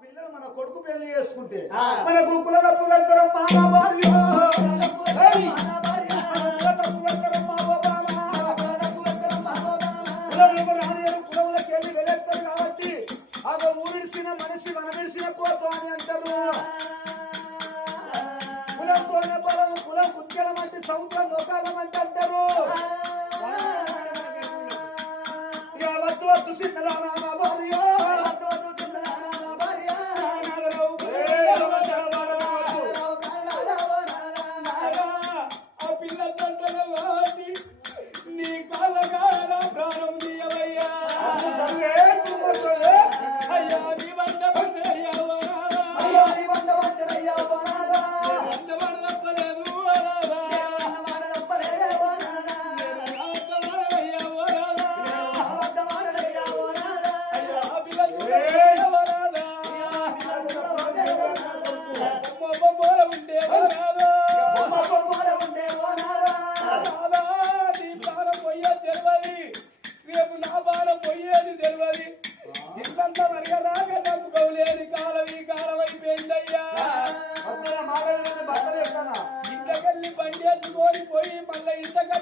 పిల్లలు మన కొడుకు పెళ్ళి చేసుకుంటే. మనకు కుల తప్పు పెడతారు మామ భార్య ఏయ్! కుల తప్పు పెడతారు మామ బామ. కులములకు రానియరు, కులములకు వెళ్ళి వెలెత్తారు కాబట్టి ఆ ఊరిడిసిన మనిషి వనమిడిసిన కోత అని అంటారు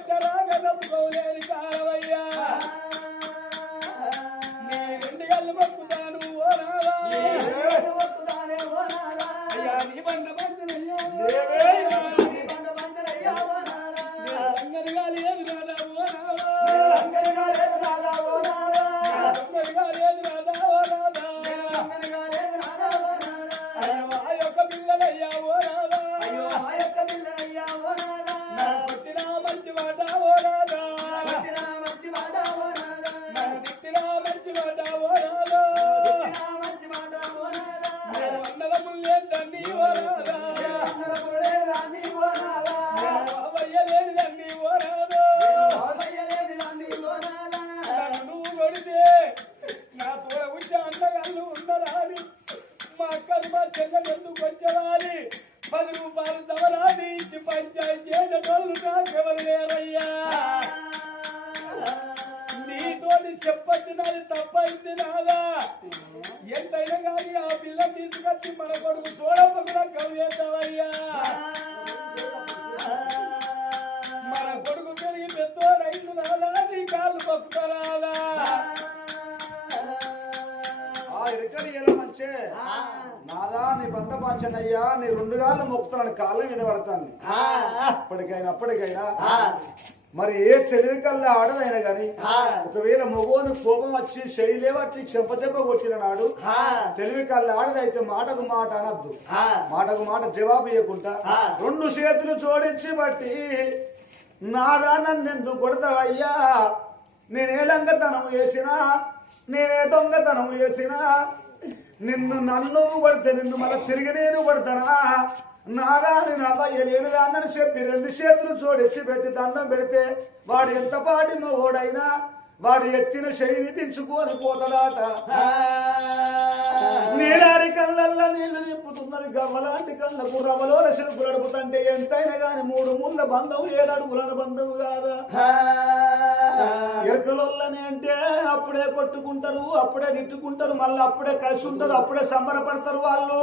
Mr. ఉండరాని మా అక్కలు మా చెల్లెలు ఎందుకు వచ్చరాని పది రూపాయలు తవరాని ఇచ్చి పంచాయతీ చేసేటోళ్ళు నాకెవరు లేరయ్యా? నీతోటి చెప్పచ్చి నాది తప్పైంది నాదా? ఎంతైనా కానీ ఆ పిల్ల తీసుకొచ్చి మన కొడుకు చూడకుండా కవియేద్దామయ్యా పంచనయ్యా నీ రెండు గాళ్ళు మొక్కుతున్నాను కాళ్ళ మీద పడతాను అప్పటికైనా. అప్పటికైనా మరి ఏ తెలివి కల్లా ఆడదైనా గాని ఒకవేళ మగోని కోపం వచ్చి శైలే వచ్చి చెంప చెంప కొట్టిన నాడు తెలివి కల్లా ఆడదైతే మాటకు మాట అనద్దు. మాటకు మాట జవాబు ఇవ్వకుండా రెండు చేతులు జోడించి బట్టి నాదా నన్నెందుకు కొడతావయ్యా నేనే లంగతనం చేసినా నేనే దొంగతనం చేసినా నిన్ను నన్ను పడితే నిన్ను మళ్ళీ తిరిగి నేను పడతానా? నాదా నేను అవ్వయ్య లేని రానని చెప్పి రెండు చేతులు జోడించి పెట్టి దండం పెడితే వాడు ఎంత పాటి మగోడైనా వాడు ఎత్తిన శైలి దించుకొని పోతాడాట. నీలారి కళ్ళల్లో నీళ్ళు నింపుతున్నది గవ్వలాంటి కళ్ళకు రవలో రసలు గడుపుతంటే ఎంతైనా గాని మూడు ముళ్ళ బంధం ఏడడుగుల బంధం కాదా? ఎరకలోళ్ళని అంటే అప్పుడే కొట్టుకుంటారు అప్పుడే తిట్టుకుంటారు మళ్ళీ అప్పుడే కలిసి ఉంటారు అప్పుడే సంబరపడతారు వాళ్ళు.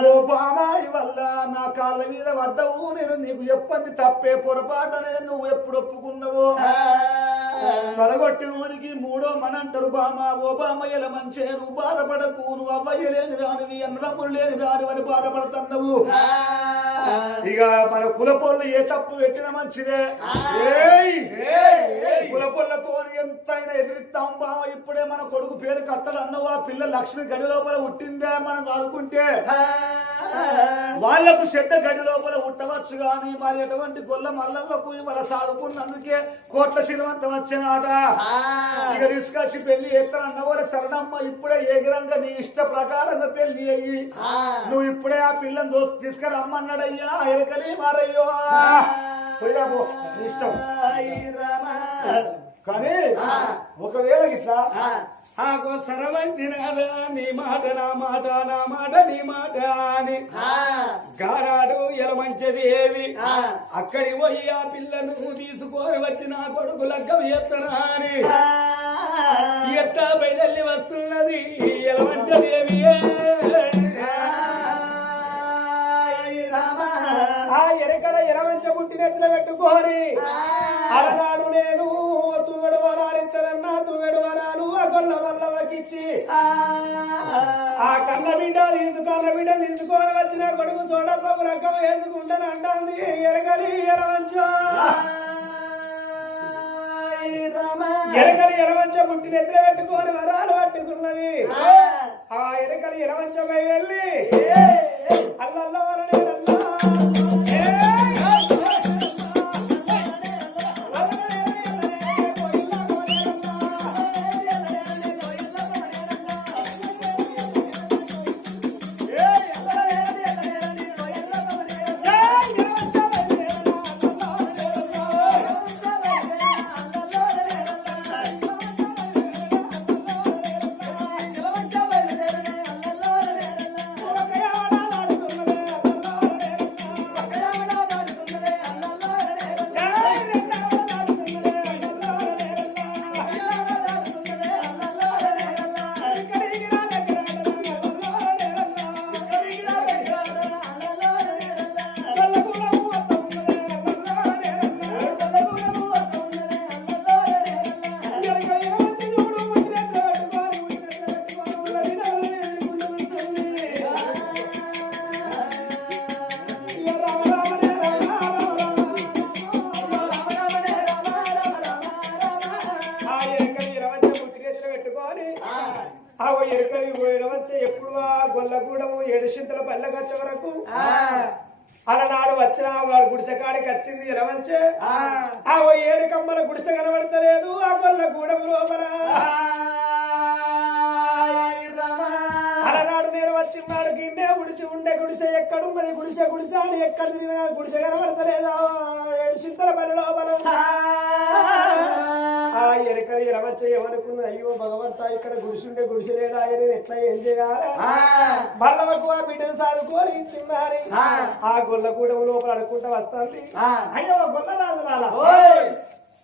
ఓ బామాయి వల్ల నా కాళ్ళ మీద పడ్డవు నేను నీకు చెప్పంది తప్పే పొరపాటనే నువ్వు ఎప్పుడు ఒప్పుకున్నావు? తలగొట్టిన వానికి మూడో మనంటారు బామ ఓ బామయ్యల మంచే నువ్వు బాధపడకు నువ్వు అవ్వయ్య లేని దానివి అన్నదమ్ములు లేని దానివని బాధపడుతున్నావు. ఇక మన కులపోళ్ళు ఏ తప్పు పెట్టిన మంచిదే. ఏయ్! కులపోళ్ళతో ఎంతైనా ఎదిరిస్తాం బామ ఇప్పుడే మన కొడుకు పేరు కట్టలు అన్నవు? ఆ పిల్ల లక్ష్మి గడి లోపల ఉట్టిందే మనం అనుకుంటే వాళ్ళకు చెడ్డ గడి లోపల ఉట్టవచ్చు గాని మరి ఎటువంటి గొల్ల మల్లవ్వకు ఇవాళ సాదుకున్నందుకే కోట్ల శ్రీమంతం వచ్చినాట. ఇక తీసుకొచ్చి పెళ్ళి చేస్తానన్న కూడా శరణమ్మ ఇప్పుడే ఏగిరంగా నీ ఇష్ట ప్రకారంగా పెళ్ళి అయ్యి నువ్వు ఇప్పుడే ఆ పిల్లని దోస్తు తీసుకురమ్మన్నాడయ్యా ఎరకలి మారయ్యో. ఇష్టం. కానీ ఒకవేళ ఇట్లా ఆగో సరవంతి నాదా నీ మాట నా మాట నా మాట నీ మాట అని. గారాడు ఎలమంచది ఏవి? అక్కడికి పోయి ఆ పిల్లను తీసుకొని వచ్చి నా కొడుకు లగ్గం ఎత్తనా అని. ఎట్ట బయలుదేరి వస్తున్నది? ఎలవంచ దేవియే ఆ. ఎరకల ఎలవంచ పుట్టినట్లు పెట్టుకోని అలనాడు నేను తీసుకొని వచ్చిన కొడుకు సోడపప్పు రకం వేసుకుంటాను అంటాంది. ఎరగలి ఎరవంచ. ఎరకలి ఎరవంచ పుట్టిన ఎత్తున పెట్టుకొని వరాలు పట్టుకున్నది. ఆ. ఎరకలి ఎరవంచ ఏడుచింతల పల్లెకొచ్చ వరకు అలనాడు వచ్చిన వాడు గుడిసె కాడికి వచ్చింది ఎరవంచే ఆ. ఓ ఏడు కమ్మల గుడిసె కనబడతలేదు ఆ గొల్లగూడెం లోపల. అలనాడు నేను వచ్చినాడు గిన్నె గుడిసె ఉండే గుడిసె ఎక్కడున్నది? గుడిసె గుడిసె అని ఎక్కడ తిరిగినా గుడిసె కనబడతలేదా? ఏడు ఎరక ఎరవచ్చ ఏమనుకున్నా అయ్యో భగవంత ఇక్కడ గుడిసుండే గుడిసె లేదా? ఆయన ఎట్లా ఏం చేయాలి? బల్లవకు ఆ బిడ్డను సాదుకోని చిన్నారి. ఆ. గొల్ల కూడా లోపల అనుకుంటా వస్తుంది. అయ్యో గొల్ల రాదు నాలా.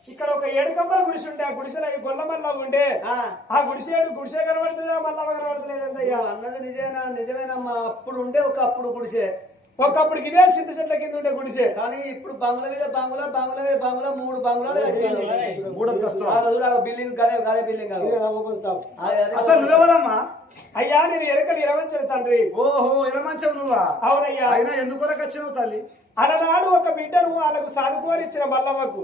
ఇక్కడ ఒక ఏడు కమ్మల గుడిసె ఉండే. ఆ గుడిసెలో ఈ గొల్ల మల్ల ఉండే. ఆ. గుడిసె ఏడు గుడిసె కనబడుతుందా? మల్లవ కనబడతలేదంటయ్యా అన్నది నిజమేనా? నిజమేనమ్మా. అప్పుడు ఉండే ఒక అప్పుడు గుడిసే. ఒకప్పుడు ఇదే చింత చెట్ల కింద ఉండే గుడిసె. కానీ ఇప్పుడు బంగ్లా మీద బంగ్లా బంగ్లా మీద బంగ్లా మూడు బంగ్లాలు కట్టింది మూడంతస్తులు. ఆ రోజులు ఆ బిల్డింగ్ బిల్డింగ్ అసలు నువ్వెవరమ్మా అయ్యా నేను ఎరకలు ఇరవంచను తండ్రి. ఓహో ఎలమంచం నువ్వా? అవునయ్యా. అయినా ఎందుకు వరకు వచ్చినావు తల్లి? అలనాడు ఒక బిడ్డను వాళ్ళకు సాదుకోని ఇచ్చిన మల్లమ్మకు.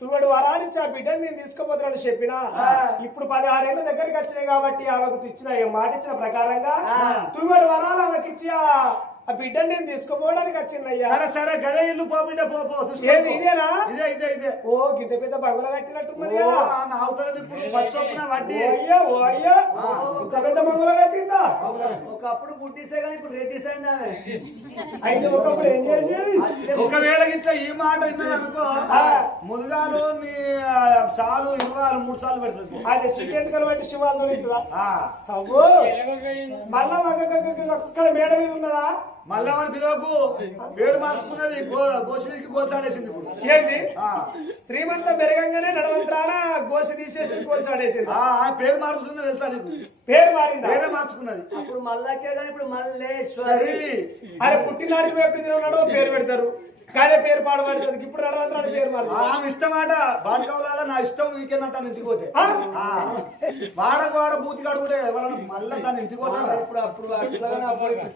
తుమ్మడు వరానిచ్చి ఆ బిడ్డను నేను తీసుకుపోతున్నాను చెప్పినా ఇప్పుడు పదహారేళ్ళ దగ్గరికి వచ్చినాయి కాబట్టి ఆమెకు ఇచ్చిన ఈ మాట ఇచ్చిన ప్రకారంగా తుమ్మడు వరాలు ఆమెకి ఇచ్చి ఆ- బిడ్డను నేను తీసుకుపోవడానికి వచ్చిందయ్యా. సరే సరే గదే ఇల్లు పో బిడ్డ పో పో చూసుకో. ఏది ఇదేనా? ఇదే ఇదే ఇదే. ఓ గిద్ద పెద్ద బంగుల కట్టినట్టున్నది అవుతున్నది ఇప్పుడు పచ్చొప్పున వడ్డీ. అయ్యో ఓ అయ్యో. ఇంత పెద్ద బంగుల కట్టిందా? ఒకప్పుడు పుట్టిస్తే కానీ ఇప్పుడు ఆమె. అయితే ఒకప్పుడు ఏం చేసేది? ఒకవేళ ఇట్లా ఈ మాట విన్నది అనుకో ముదుగాలు నీ ఆ, సాలు ఇరవాలు మూడు సార్లు పెడుతుంది. అది సిగ్గెందుకలు బట్టి శివాలు దొరుకుతుందా? మళ్ళా అక్కడ మేడ మీద ఉన్నదా? మల్లవరి పిలువకు పేరు మార్చుకున్నది గోసిడికి గోచాడేసింది ఇప్పుడు. ఏంది? ఆ, శ్రీమంత మెరగంగానే నడవంతరాన గోసి తీసేసి కోల్చాడేసింది ఆ, ఆ పేరు మార్చుకున్నది తెలుసా నీకు? పేరు మారిందా? పేరే మార్చుకున్నది. అప్పుడు మల్లకే కానీ ఇప్పుడు మల్లేశ్వరి. సరే. అరే పుట్టినాడికి యొక్క తిన్నాడో పేరు పెడతారు. కాదే పేరు పాడబడుతుంది ఇప్పుడు నడవంతరాడు పేరు మారుతుంది. ఆమె ఇష్టమాట బాడకవలాల నా ఇష్టం వీకెందంటాను ఇంటికి పోతే. వాడకు వాడ బూతిగాడు కూడా ఎవరన్నా మళ్ళా దాన్ని ఇంటికి పోతారా? ఇప్పుడు అప్పుడు అప్పుడు ఇప్పుడు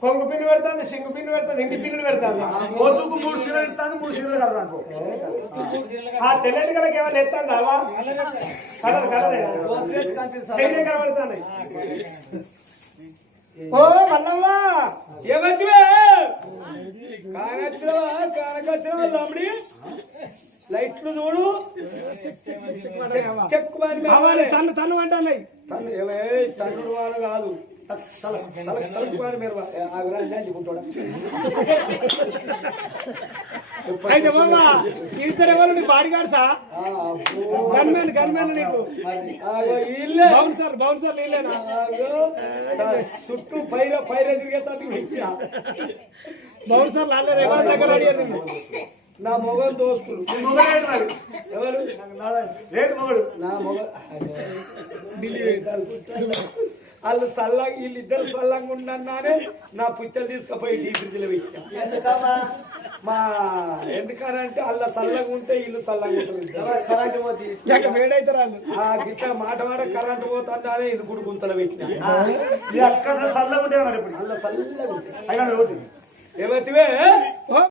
కొంగు పిన్ను పెడతాంది సింగు పిన్ను పెడతాంది ఇంటి పిన్నులు పెడతాంది పొద్దుకు మూడు సీరలు ఇస్తాను మూడు సీరలు కడతాను ఆ తెల్లటి కలకి ఏమైనా ఎత్తాను రావా కలర్ కలర్ కనబడుతుంది ఓ కానచ్చినవా కానకొచ్చినవా లమ్డి లైట్లు చూడు తన్ను తన్ను అంటున్నాయి తన్ను ఏమే తన్నుడు వాళ్ళు కాదు అయితే బాబా ఇద్దరు ఎవరు నీ బాడీ గార్డ్సా గన్మెన్ గన్మెన్ నీకు. ఇల్లే. బౌన్సర్ బౌన్సర్ ఇల్లేనా చుట్టూ పైర పైర తిరిగేతానికి ఇచ్చిన బౌన్సర్ లాలే రేవాళ్ళ దగ్గర అడిగారు నా మొగలు దోస్తులు ఎవరు? మొగడు? నా మొగ ఢిల్లీ వాళ్ళు చల్లగా వీళ్ళిద్దరు చల్లంగా ఉన్నానే నా పుచ్చలు తీసుకుపోయి డీ ఫ్రిడ్జ్లో మా ఎందుకనంటే వాళ్ళ చల్లగా ఉంటే వీళ్ళు చల్లగా ఉంటారు. గిట్ట మాట మాట కరెంట్ పోతుందానే ఇది గుడి గుంతలు పెట్టిన. అక్కడ చల్లగా ఉంటే వాళ్ళ పోతుంది ఏవతివే